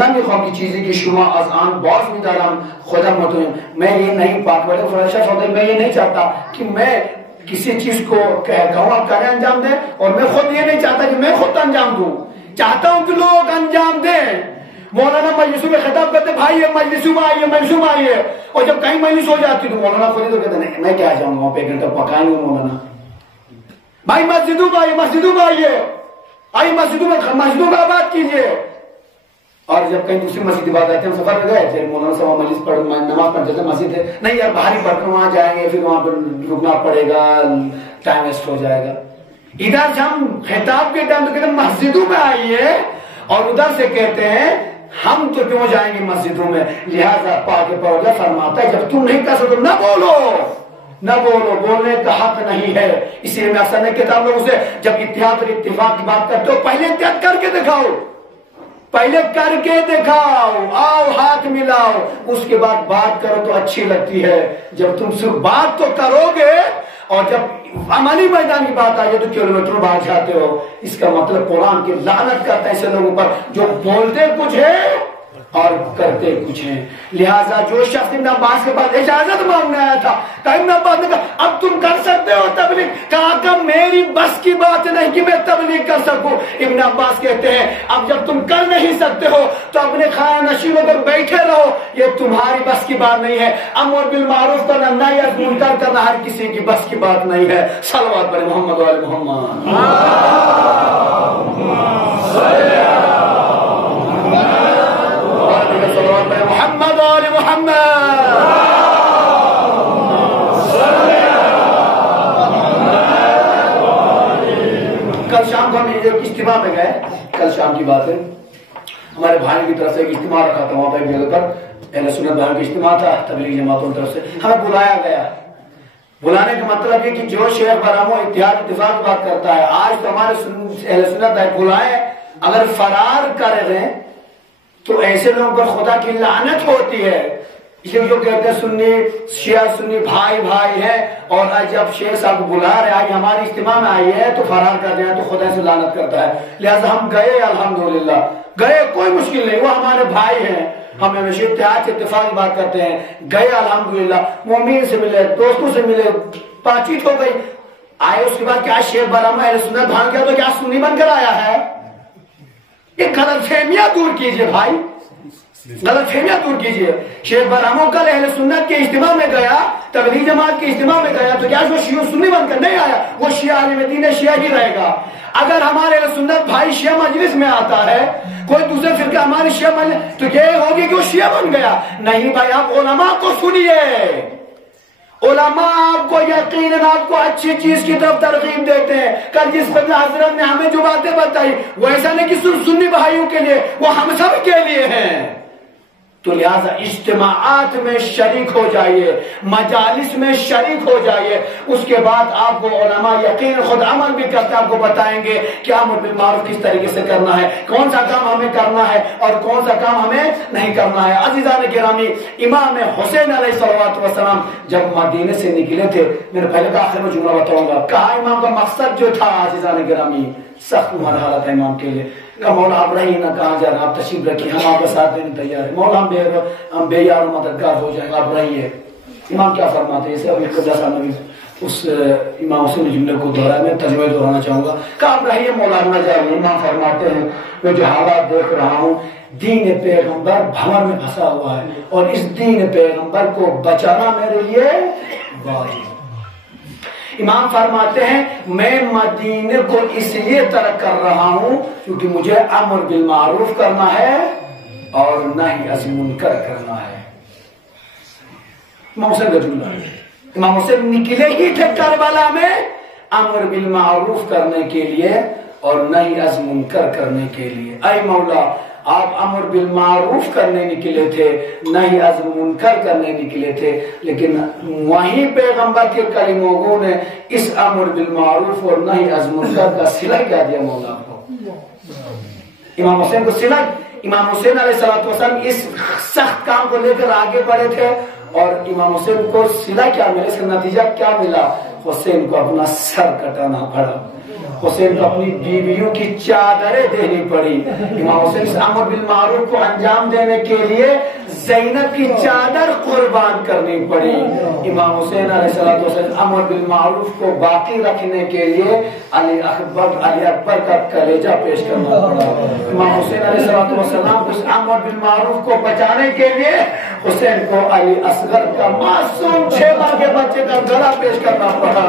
نمیخوام که چیزی که شما از آن باز میدارم خودم مطمئن، میں یہ نہیں، پاک پروردگار شاہ فرماتا ہے میں یہ نہیں چاہتا کہ میں کسی چیز کو کہوں کرے انجام دے، اور میں خود یہ نہیں چاہتا کہ میں خود انجام دوں، چاہتا ہوں کہ لوگ انجام دیں۔ مولانا مجلسوں میں خطاب کرتے بھائی یہ مجلسوں میں آئیے، اور جب کہیں مجلس ہو جاتی تو مولانا خود ہی تو کہتے نہیں میں کیا جاؤں گا وہاں پہ، ایک گھنٹہ پکائیں گے مولانا۔ بھائی مسجدوں میں آئیے مسجدوں میں آباد کیجیے۔ اور جب کہیں دوسری مسجد بات آتے ہیں، ہم سفر میں گئے تھے، مولانا صاحب مجلس پڑھ نماز پڑھتے تھے مسجد ہے، نہیں یار باہر ہی پڑھ کر وہاں جائیں گے، پھر وہاں پہ رکنا پڑے گا، ٹائم ویسٹ ہو جائے گا۔ ادھر سے ہم خطاب کے ٹائم تو کہتے ہیں مسجدوں میں آئیے، اور ادھر سے کہتے ہیں ہم تو کیوں جائیں گے مسجدوں میں؟ لہذا پاک پروردگار فرماتا ہے جب تم نہیں کر سکتے نہ بولو، بولنے کا حق نہیں ہے۔ اسی لیے میں اکثر نے کتاب لوگوں سے جب اتحاد اور اتفاق کی بات کرتے ہو پہلے اتحاد کر کے دکھاؤ، آؤ ہاتھ ملاؤ، اس کے بعد بات کرو تو اچھی لگتی ہے۔ جب تم صرف بات تو کرو گے اور جب عملی میدان کی بات آ جائے تو کلومیٹر باہر جاتے ہو۔ اس کا مطلب قرآن کی لعنت کرتا ہے ایسے لوگوں پر جو بولتے کچھ ہے اور کرتے کچھ ہیں۔ لہٰذا جو شخص ابن عباس کے پاس اجازت مانگنے آیا تھا، ابن عباس نے کہا اب تم کر سکتے ہو تبلیغ؟ کہا کہ میری بس کی بات نہیں کہ میں تبلیغ کر سکوں۔ ابن عباس کہتے ہیں اب جب تم کر نہیں سکتے ہو تو اپنے خانہ نشین ہو کر بیٹھے رہو، یہ تمہاری بس کی بات نہیں ہے۔ امر بالمعروف کرنا، نہی از منکر کرنا ہر کسی کی بس کی بات نہیں ہے۔ صلوات پر محمد و آل محمد۔ محمد و آل محمد۔ کل شام کو ہم ایک اجتماع میں گئے، کل شام کی بات ہے، ہمارے بھائی کی طرف سے ایک اجتماع رکھا تھا، وہاں پہ ایک جگہ پر اہل سنت بھائیوں کا اجتماع تھا، تبلیغی جماعتوں کی طرف سے ہمیں بلایا گیا۔ بلانے کا مطلب یہ کہ جو شیخ برہمو اتحاد اتفاق بات کرتا ہے، آج تو ہمارے اہل سنت ہے بلائے، اگر فرار کر رہے تو ایسے لوگوں پر خدا کی لعنت ہوتی ہے۔ اس لیے جو کہتے ہیں سنی شیعہ سنی بھائی ہیں، اور جب شیخ صاحب کو بلا رہے آج ہماری اجتماع میں آئی ہے تو فرار کر رہے ہیں تو خدا سے لعنت کرتا ہے۔ لہٰذا ہم گئے، الحمدللہ گئے، کوئی مشکل نہیں، وہ ہمارے بھائی ہیں، ہم ہمیشہ اتحاد اتفاق کی بات کرتے ہیں۔ گئے الحمدللہ، مومین سے ملے، دوستوں سے ملے، بات چیت ہو گئی، آئے اس کے بعد کیا شیخ برہمو اہل سنت بھان کیا تو کیا سنی بن کر آیا ہے؟ یہ غلط فہمیاں دور کیجئے بھائی، غلط فہمیاں دور کیجئے۔ شیخ برہمو کل اہل سنت کے اجتماع میں گیا، تبلیغی جماعت کے اجتماع میں گیا تو کیا وہ شیعہ سنی بن کر نہیں آیا؟ وہ شیعہ عالم دین شیعہ ہی رہے گا۔ اگر ہمارے اہل سنت بھائی شیعہ مجلس میں آتا ہے، کوئی دوسرے فرقہ ہمارے شیعہ مجلس، تو یہ ہوگی کہ وہ شیعہ بن گیا؟ نہیں بھائی، آپ علماء کو سنیے، علماء آپ کو یقیناً آپ کو اچھی چیز کی طرف ترغیب دیتے ہیں۔ کل جس پر حضرت نے ہمیں جو باتیں بتائی وہ ایسا نہیں کہ صرف سنی بھائیوں کے لیے، وہ ہم سب کے لیے ہیں۔ تو لہذا اجتماعات میں شریک ہو جائیے، مجالس میں شریک ہو جائیے. اس کے بعد آپ کو علماء یقین خود عمل بھی کرتے آپ کو بتائیں گے کہ امر بالمعروف کس طریقے سے کرنا ہے، کون سا کام ہمیں کرنا ہے اور کون سا کام ہمیں نہیں کرنا ہے. عزیزان گرامی، امام حسین علیہ الصلوۃ والسلام جب مدینے سے نکلے تھے، میرے پہلے کا آخر میں جملہ بتاؤں گا، کہا امام کا مقصد جو تھا عزیزان گرامی، سخت مرحلہ تھا امام کے لیے، کہ مولا آپ رہی نہ کہاں جا رہے، آپ تشریف رکھیے، ہم آپ کا ساتھ دینے تیار ہیں، مولا ہم بے یار مددگار ہو جائیں گے، آپ رہیے. امام کیا فرماتے ہیں؟ اسے ابھی قدس نبی اس امام حسین جملے کو دہرایا، میں ترجمہ دہرانا چاہوں گا کہ آپ رہیے مولا نہ جائیے. امام فرماتے ہیں میں جو حالات دیکھ رہا ہوں، دین پیغمبر بھنور میں پھنسا ہوا ہے اور اس دین پیغمبر کو بچانا میرے لیے واجب. امام فرماتے ہیں میں مدینے کو اس لیے ترک کر رہا ہوں کیونکہ مجھے امر بالمعروف کرنا ہے اور نہی از منکر کرنا ہے. امام حسین کا جملہ ہے. امام حسین نکلے ہی تھے کربلا میں امر بالمعروف کرنے کے لیے اور نہی از منکر کرنے کے لیے. اے مولا، آپ امر بالمعروف کرنے نکلے تھے، نہی از منکر کرنے نکلے تھے، لیکن وہیں پیغمبر کے کلموں نے اس امر بالمعروف اور نہی از منکر کا صلہ کیا دیا مولا کو. امام حسین کو صلہ، امام حسین علیہ السلام اس سخت کام کو لے کر آگے بڑھے تھے اور امام حسین کو صلہ کیا ملا، اس کا نتیجہ کیا ملا؟ حسین کو اپنا سر کٹانا پڑا، حسین کو اپنی بیویوں کی چادریں دینی پڑی. امام حسین اس امر بالمعروف کو انجام دینے کے لیے زینب کی چادر قربان کرنی پڑی. امام حسین علیہ السلام امر بالمعروف کو باقی رکھنے کے لیے علی اکبر کا کلیجہ پیش کرنا پڑا. امام حسین علیہ السلام اس امر بالمعروف کو بچانے کے لیے حسین کو علی اصغر کا معصوم 6 ماہ کے بچے کا گلا پیش کرنا پڑا.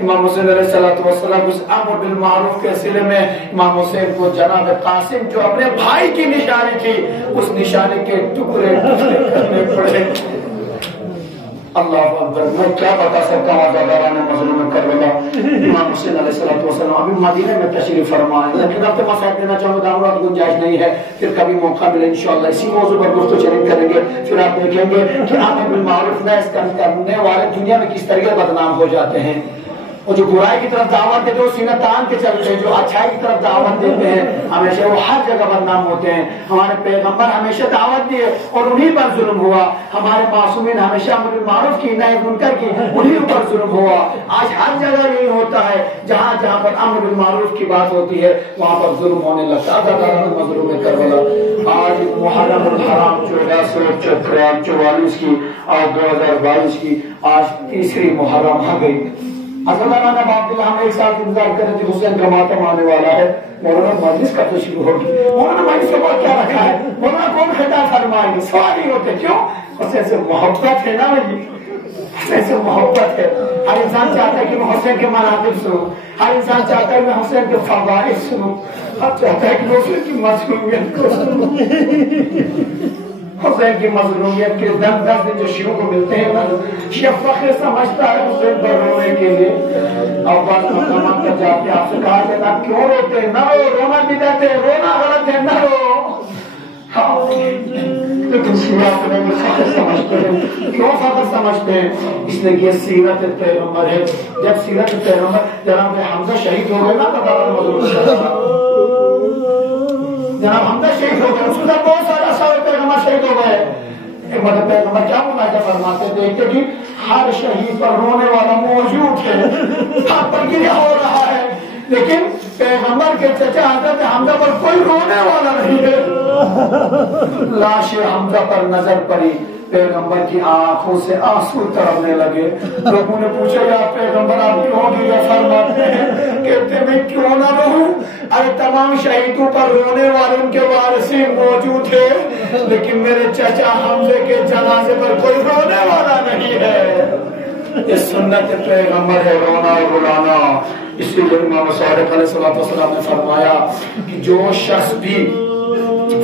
امام حسین علیہ السلام اس امر بالمعروف کے سلسلے میں امام حسین کو جناب قاسم جو اپنے بھائی کی نشانی تھی اس نشانی کے ٹکڑے کرنے پڑے. اللہ اکبر. میں کیا بتا سکتا ہوں آزاداران مظلوم کربلا. امام حسین علیہ السلام ابھی مدینے میں تشریف فرما ہے، لیکن اب تو مسائل دینا چاہوں گا، دعوت گنجائش نہیں ہے، پھر کبھی موقع ملے انشاءاللہ اسی موضوع پر گفتگو شریک کریں گے. پھر آپ دیکھیں گے کہ امر بالمعروف نہی کرنے والے دنیا میں کس طریقے بدنام ہو جاتے ہیں، اور جو برائی کی طرف دعوت دیتے ہیں وہ سینہ تان کے چلتے ہیں، جو اچھائی کی طرف دعوت دیتے ہیں ہمیشہ وہ ہر جگہ بدنام ہوتے ہیں. ہمارے پیغمبر ہمیشہ دعوت دیے اور انہی پر ظلم ہوا. ہمارے معصومین ہمیشہ امر بالمعروف کی نہی منکر کی، انہی پر ظلم ہوا. آج ہر جگہ یہی ہوتا ہے، جہاں جہاں پر امر بالمعروف کی بات ہوتی ہے وہاں پر ظلم ہونے لگتا ہے. مظلوم کربلا آج محرم الحرام 1444 کی، آج 2022 کی، آج تیسری محرم آ گئی. مولانا عبداللہ ہم ایک ساتھ انتظار کر رہے تھے، حسین کا ماتم آنے والا ہے. مولانا مجلس کا تو شروع ہوگی. مولانا مجلس کے بعد کیا رکھا ہے؟ مولانا کون خطاب فرمائیں گے؟ سوال ہی ہوتے. کیوں؟ حسین سے محبت ہے نا بھائی، حسین سے محبت ہے. ہر انسان چاہتا ہے کہ میں حسین کے مناقب سنوں، ہر انسان چاہتا ہے میں حسین کے فضائل سنوں، ہر چاہتا ہے کہ حسین کی مظلومیت کو سنوں. حسین کی مظلومیت کے 10 دن جو شیعوں کو ملتے ہیں نا، شیعہ فخر سمجھتا ہے حسین پر رونے کے لیے. اور بعض مقامات پر جا کے آپ سے کہا جاتا کیوں روتے؟ نہ رو، رونا بھی دیتے، رونا غلط ہے، نہ رو. لیکن شیعہ اپنے میں فخر سمجھتے ہیں. کیوں فخر سمجھتے ہیں؟ اس لیے یہ سیرت پیغمبر ہے. جب سیرت پیغمبر جناب حمزہ شہید ہو گئے نا تو جناب حمزہ شہید ہو گئے، اس کے ساتھ بہت سارا سارے پیغمبر شہید ہو گئے. ایک مطلب پیغمبر کیا ملاحظہ فرماتے تھے کہ ہر شہید پر رونے والا موجود ہے، ہاتھ پر گریا ہو رہا ہے، لیکن پیغمبر کے چچا حضرت حمزہ پر کوئی رونے والا نہیں ہے. لاش حمزہ پر نظر پڑی، پیغمبر کی آنکھوں سے آنسو ترنے لگے. لوگوں نے پوچھا یا پیغمبر آپ کیوں گریا فرماتے ہیں؟ کہتے میں کیوں نہ رہوں؟ ارے تمام شہیدوں پر رونے والے ان کے وارثین موجود ہیں، لیکن میرے چچا حمزے کے جنازے پر کوئی رونے والا نہیں ہے. یہ سنت پیغمبر ہے، رونا اور رلانا. اسی لیے امام صادق علیہ السلام نے فرمایا کہ جو شخص بھی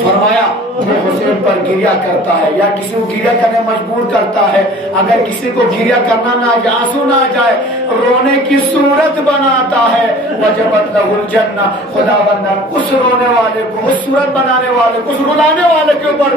فرمایا وہ حسین پر گریا کرتا ہے یا کسی کو گریا کرنے مجبور کرتا ہے، اگر کسی کو گریا کرنا نہ آجائے، آنسو نہ آ جائے، رونے کی صورت بناتا ہے، وجبت لہ الجنہ، خدا بندہ اس رونے والے کو، اس صورت بنانے والے کو، اس رلانے والے کے اوپر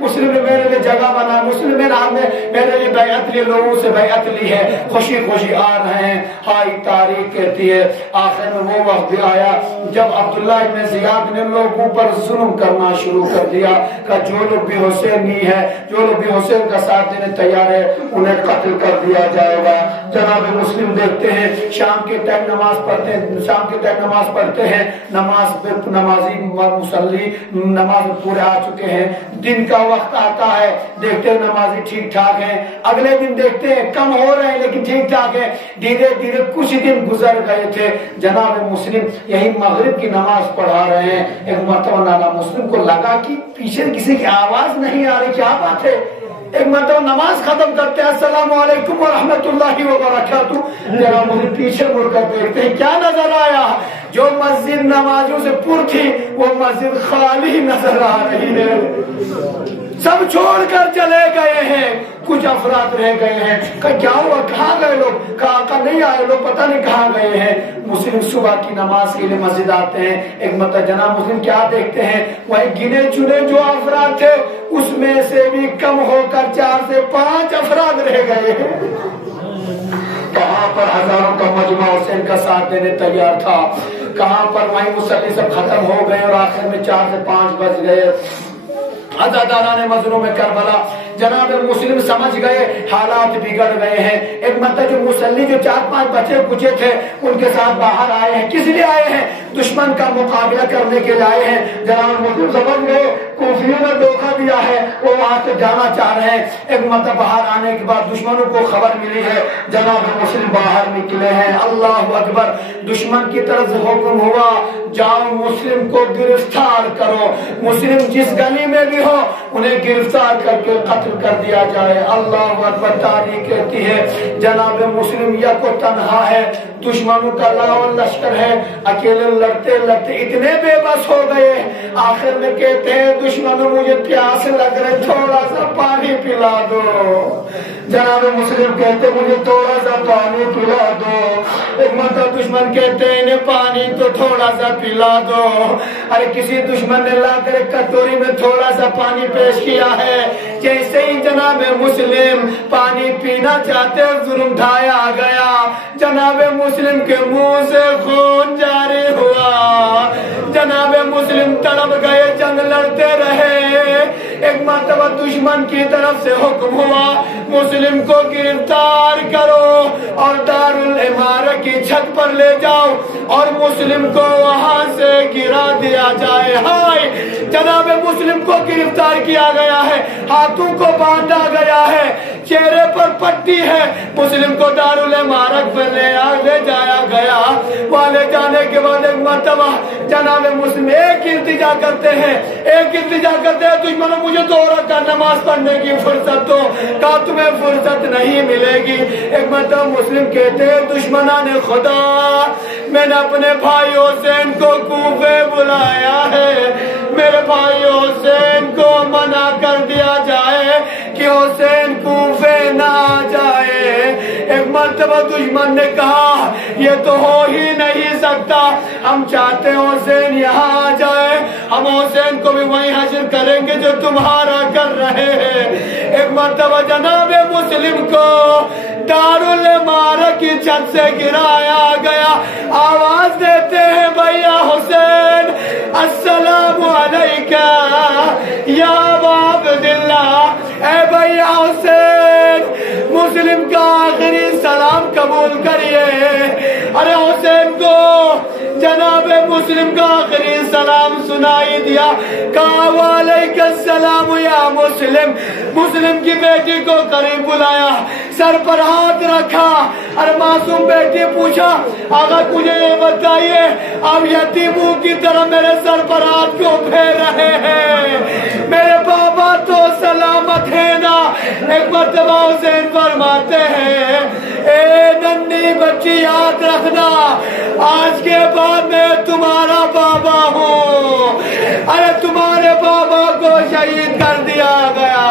مسلم نے میرے لیے جگہ بنایا، مسلم نے میرے لیے بیعت لی، لوگوں سے بیعت لی ہے، خوشی خوشی آ رہے ہیں۔ ہائی تاریخ کہتی ہے آخر میں وہ وقت بھی آیا جب عبداللہ ابن زیاد نے لوگوں پر ظلم کرنا شروع کر دیا کہ جو لوگ بھی حسین نہیں ہے، جو لوگ بھی حسین کا ساتھ دینے تیار ہے، انہیں قتل کر دیا جائے گا۔ جناب مسلم دیکھتے ہیں شام کے ٹائم نماز پڑھتے ہیں، شام کے ٹائم نماز پڑھتے ہیں، نمازی مصلی نماز پورے آ چکے ہیں، دن کا وقت آتا ہے، دیکھتے ہیں نمازی ٹھیک ٹھاک ہیں، اگلے دن دیکھتے ہیں کم ہو رہے ہیں لیکن ٹھیک ٹھاک ہے، دھیرے دھیرے کچھ دن گزر گئے تھے۔ جناب مسلم یہی مغرب کی نماز پڑھا رہے ہیں، ایک مرتبہ نانا مسلم کو لگا کہ پیچھے کسی کی آواز نہیں آ رہی، کیا بات ہے؟ ایک مرتبہ نماز ختم کرتے ہیں، السلام علیکم ورحمۃ اللہ وبرکاتہ، جناب مسلم پیچھے مڑ کر دیکھتے ہیں، کیا نظر آیا؟ جو مسجد نمازوں سے پر تھی وہ مسجد خالی نظر آ رہی ہے، سب چھوڑ کر چلے گئے ہیں، کچھ افراد رہ گئے ہیں، کیا ہوا کہاں گئے لوگ؟ کہاں نہیں آئے لوگ، پتہ نہیں کہاں گئے ہیں۔ مسلم صبح کی نماز کے لیے مسجد آتے ہیں، ایک مرتبہ جناب مسلم کیا دیکھتے ہیں، وہی گنے چنے جو افراد تھے اس میں سے بھی کم ہو کر 4 سے 5 افراد رہ گئے ہیں۔ کہاں پر ہزاروں کا مجمع حسین کا ساتھ دینے تیار تھا، کہاں پر وہی مصلی سب ختم ہو گئے اور آخر میں 4 سے 5 بج گئے۔ عزاداران مظلوم کربلا جناب مسلم سمجھ گئے حالات بگڑ گئے ہیں، ایک مرتبہ جو مسلی جو 4-5 بچے کچے تھے ان کے ساتھ باہر آئے ہیں، کس لیے آئے ہیں؟ دشمن کا مقابلہ کرنے کے لیے آئے ہیں۔ جناب مسلم سمجھ گئے کوفیوں نے دھوکہ دیا ہے، وہ وہاں سے جانا چاہ رہے ہیں۔ ایک مرتبہ باہر آنے کے بعد دشمنوں کو خبر ملی ہے، جناب مسلم باہر نکلے ہیں، اللہ اکبر، دشمن کی طرف سے حکم ہوا جاؤ مسلم کو گرفتار کرو، مسلم جس گلی میں بھی ہو انہیں گرفتار کر کے قتل کر دیا جائے۔ اللہ اکبر، تاریخ کہتی ہے جناب مسلم یا کو تنہا ہے، دشمنوں کا لاؤ لشکر ہے، اکیلے لڑتے لڑتے اتنے بے بس ہو گئے، آخر میں کہتے ہیں دشمنوں مجھے پیاس لگ رہے، تھوڑا سا پانی پلا دو۔ جناب مسلم کہتے مجھے تھوڑا سا پانی پلا دو۔ ایک مرتبہ دشمن کہتے ہیں انہیں پانی تو تھوڑا سا پلا دو۔ ارے کسی دشمن نے لا کر کٹوری میں تھوڑا سا پانی پیش کیا ہے، جیسے ہی جناب مسلم پانی پینا چاہتے ظلم ڈھایا گیا، جناب مسلم کے منہ سے خون جاری ہوا، جناب مسلم تڑپ گئے، جنگ لڑتے رہے۔ ایک مرتبہ دشمن کی طرف سے حکم ہوا مسلم کو گرفتار کرو اور دارالعمارہ کی چھت پر لے جاؤ اور مسلم کو وہاں سے گرا دیا جائے۔ ہائے، جناب مسلم کو گرفتار کیا گیا ہے، ہاتھوں کو باندھا گیا ہے، چہرے پر پٹی ہے، مسلم کو دارالعمارہ پر لے جایا گیا۔ وہاں لے جانے کے بعد ایک مرتبہ جناب مسلم ایک التجا کرتے ہیں، دشمنوں مجھے 2 رکعت نماز پڑھنے کی فرصت دو، کہا تمہیں فرصت نہیں ملے گی۔ ایک مرتبہ مسلم کہتے ہیں دشمنان خدا، میں نے اپنے بھائی حسین کو کوفے بلایا ہے، میرے بھائی حسین کو منع کر دیا جائے کہ حسین کوفے نہ آ جائے۔ ایک مرتبہ دشمن نے کہا یہ تو ہو ہی نہیں سکتا، ہم چاہتے ہیں حسین یہاں آ جائے، ہم حسین کو بھی وہیں حشر کریں گے جو تمہارا کر رہے ہیں۔ ایک مرتبہ جناب مسلم کو دارالعمارہ کی چھت سے گرایا گیا، آواز دیتے ہیں بھیا حسین السلام علیکہ یا ابا عبداللہ، اے بھیا حسین مسلم کا آخری سلام قبول کریے۔ ارے حسین کو جناب مسلم کا آخری سلام سنائی دیا، کہا وعلیکم السلام یا مسلم۔ مسلم کی بیٹی کو قریب بلایا، سر پر ہاتھ رکھا، اور معصوم بیٹی پوچھا آقا مجھے یہ بتائیے آپ یتیموں کی طرح میرے سر پر ہاتھ کیوں پھیر رہے ہیں؟ میرے بابا تو سلامت ہے نا؟ ایک مرتبہ حسین فرماتے ہیں اے ننھی بچی یاد رکھنا آج کے بعد میں تمہارا بابا ہوں، ارے تمہارے بابا کو شہید کر دیا گیا،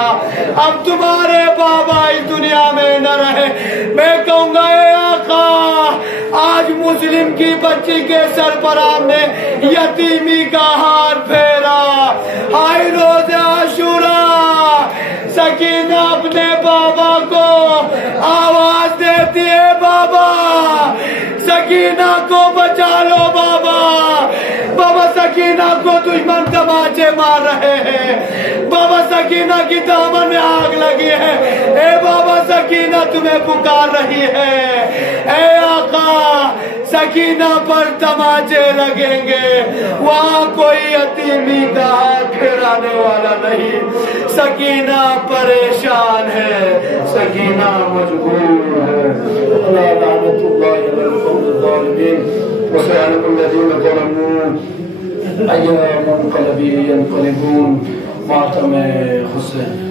اب تمہارے بابا اس دنیا میں نہ رہے۔ میں کہوں گا اے آقا آج آج مسلم کی بچی کے سر پر آپ نے یتیمی کا ہاتھ پھیرا. ہائے روز عاشورا سکینہ اپنے بابا کو آواز دیتی ہے بابا سکینہ کو بچا لو بابا. بابا سکینہ کو دشمن تماچے مار رہے ہیں. بابا سکینہ کی دامن میں آگ لگی ہے. اے بابا سکینہ تمہیں پکار رہی ہے. اے آقا سکینہ پر تماچے لگیں گے. وہاں کوئی یتیمی کا ہاتھ پھیرانے والا نہیں. سکینہ پریشان ہے. سکینہ مجبور ہے. اللہ لعنت اللہ علی القوم الظالمین وسيعلم الذين ظلموا أي منقلب ينقلبون. ماتم حسین.